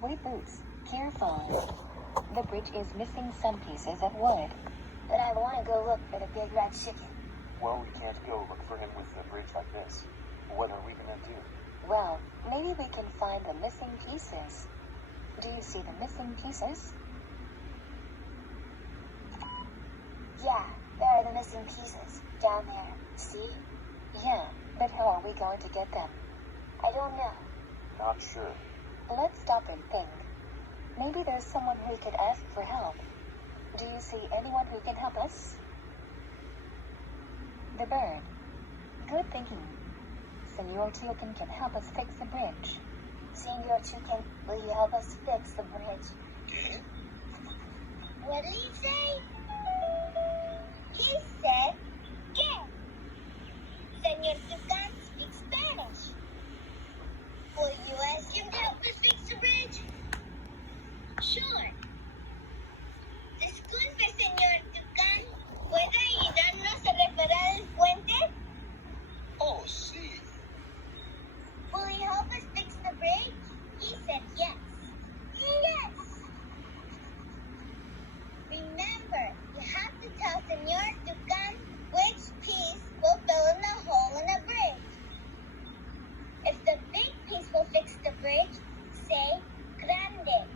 Wait, Boots. Careful. The bridge is missing some pieces of wood. But I want to go look for the big red chicken. Well, we can't go look for him with the bridge like this. What are we gonna do? Well, maybe we can find the missing pieces. Do you see the missing pieces? Yeah, there are the missing pieces down there. See? Yeah, but how are we going to get them? I don't know. Not sure. Let's stop and think. Maybe there's someone who could ask for help. Do you see anyone who can help us? The bird. Good thinking. Senor Toucan can help us fix the bridge. Senor Toucan, will you help us fix the bridge? ¿Qué? What did he say? He said, ¿qué? Senor Toucan speaks Spanish. Will you ask him to help us fix the bridge? Sure. Disculpe, señor Toucan. ¿Puede ayudarnos a reparar el puente? Oh, sí. Will he help us fix the bridge? He said yes. Yes! Remember, you have to tell Señor Toucan which piece will fill in the hole in the bridge. If the big piece will fix the bridge, say grande.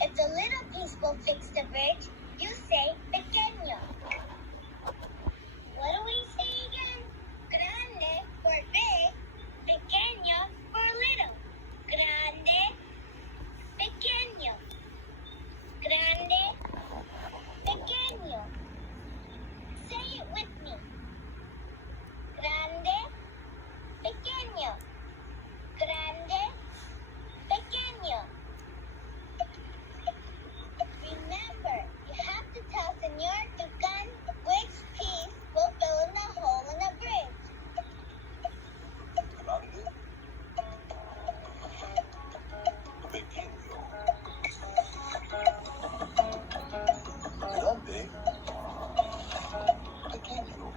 If the little piece will fix the bridge, you say pequeño. What do we say again? Grande for big, pequeño for little. Grande, pequeño. Grande, pequeño. Say it with me. Grande, pequeño. Grande, pequeño. Remember, you have to tell Señor Toucan which piece will fill in the hole in the bridge. Grande. Pequeño. Grande. Pequeño.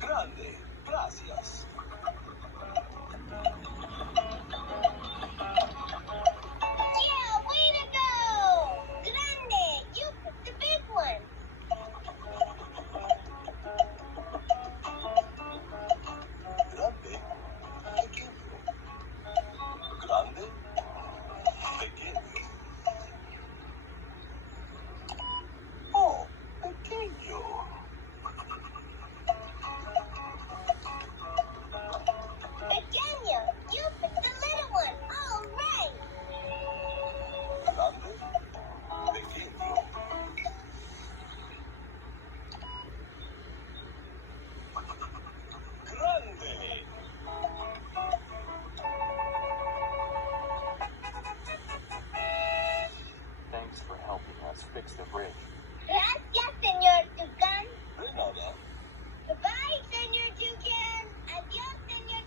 Grande. Gracias. Yeah, way to go! Grande, you picked the big one. Grande. Pequeño. Grande. Pequeño. Oh, pequeño. Pequeño, you picked the little one. All right. Grande. Pequeño. Grande. Thanks for helping us fix the bridge. Gracias, Señor Toucan. De nada. Goodbye, Señor Toucan. Adiós, Señor